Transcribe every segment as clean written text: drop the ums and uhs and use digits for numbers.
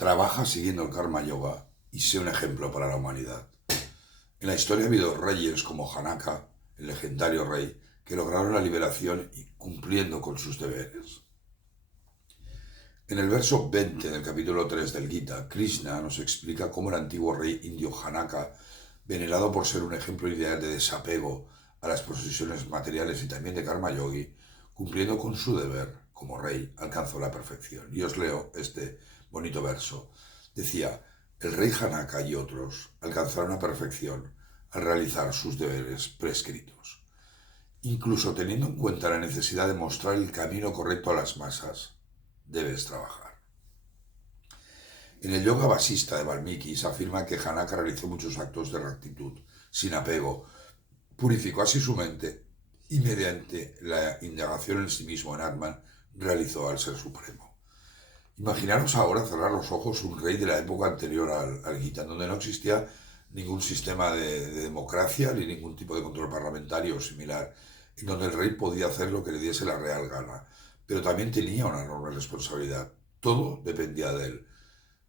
Trabaja siguiendo el Karma Yoga y sé un ejemplo para la humanidad. En la historia ha habido reyes como Janaka, el legendario rey, que lograron la liberación y cumpliendo con sus deberes. En el verso 20 del capítulo 3 del Gita, Krishna nos explica cómo el antiguo rey indio Janaka, venerado por ser un ejemplo ideal de desapego a las posesiones materiales y también de karma yogi, cumpliendo con su deber como rey, alcanzó la perfección. Y os leo este bonito verso. Decía, el rey Janaka y otros alcanzaron la perfección al realizar sus deberes prescritos. Incluso teniendo en cuenta la necesidad de mostrar el camino correcto a las masas, debes trabajar. En el yoga vasista de Valmiki se afirma que Janaka realizó muchos actos de rectitud, sin apego, purificó así su mente y mediante la indagación en sí mismo en Atman realizó al Ser Supremo. Imaginaros ahora cerrar los ojos un rey de la época anterior al Gita, donde no existía ningún sistema de democracia ni ningún tipo de control parlamentario o similar, en donde el rey podía hacer lo que le diese la real gana, pero también tenía una enorme responsabilidad. Todo dependía de él.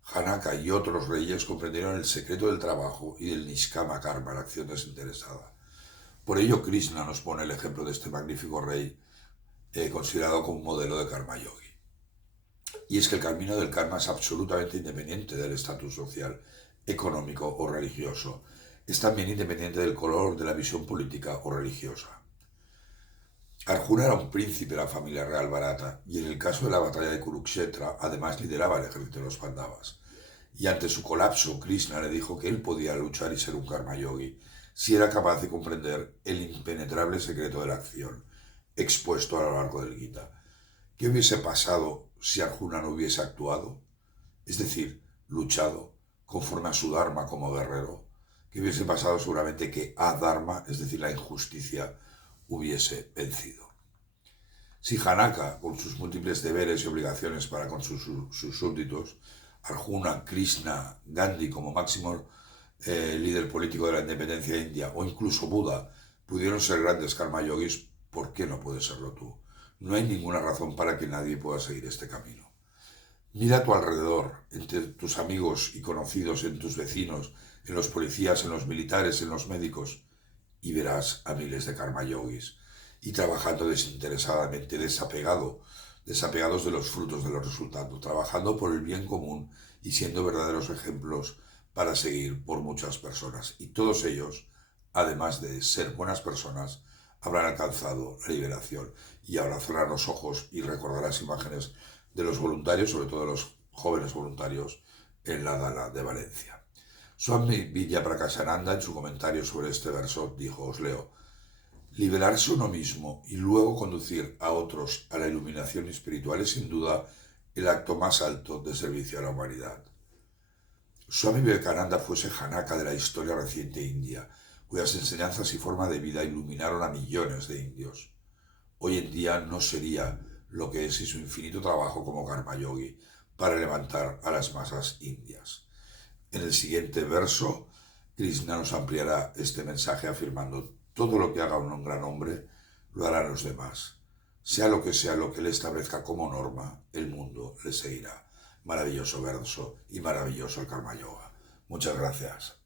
Janaka y otros reyes comprendieron el secreto del trabajo y del Niskama Karma, la acción desinteresada. Por ello, Krishna nos pone el ejemplo de este magnífico rey, considerado como un modelo de Karma Yogi. Y es que el camino del karma es absolutamente independiente del estatus social, económico o religioso. Es también independiente del color de la visión política o religiosa. Arjuna era un príncipe de la familia real Bharata y en el caso de la batalla de Kurukshetra además lideraba el ejército de los Pandavas. Y ante su colapso, Krishna le dijo que él podía luchar y ser un karma yogi si era capaz de comprender el impenetrable secreto de la acción, expuesto a lo largo del Gita. ¿Qué hubiese pasado si Arjuna no hubiese actuado? Es decir, luchado conforme a su Dharma como guerrero. ¿Qué hubiese pasado? Seguramente que Adharma, es decir, la injusticia, hubiese vencido. Si Janaka, con sus múltiples deberes y obligaciones para con sus súbditos, Arjuna, Krishna, Gandhi como máximo líder político de la independencia india o incluso Buda pudieron ser grandes karma yogis, ¿por qué no puedes serlo tú? No hay ninguna razón para que nadie pueda seguir este camino. Mira a tu alrededor, entre tus amigos y conocidos, en tus vecinos, en los policías, en los militares, en los médicos, y verás a miles de karma yogis y trabajando desinteresadamente, desapegados de los frutos de los resultados, trabajando por el bien común y siendo verdaderos ejemplos para seguir por muchas personas. Y todos ellos, además de ser buenas personas, habrán alcanzado la liberación. Y ahora cerrar los ojos y recordar las imágenes de los voluntarios, sobre todo de los jóvenes voluntarios, en la Dala de Valencia. Swami Vidyaprakashananda, en su comentario sobre este verso, dijo, os leo, liberarse uno mismo y luego conducir a otros a la iluminación espiritual es sin duda el acto más alto de servicio a la humanidad. Swami Vivekananda fuese Janaka de la historia reciente india, cuyas enseñanzas y forma de vida iluminaron a millones de indios. Hoy en día no sería lo que es y su infinito trabajo como karma yogi para levantar a las masas indias. En el siguiente verso, Krishna nos ampliará este mensaje afirmando todo lo que haga un gran hombre, lo harán los demás. Sea lo que él establezca como norma, el mundo le seguirá. Maravilloso verso y maravilloso el Karma Yoga. Muchas gracias.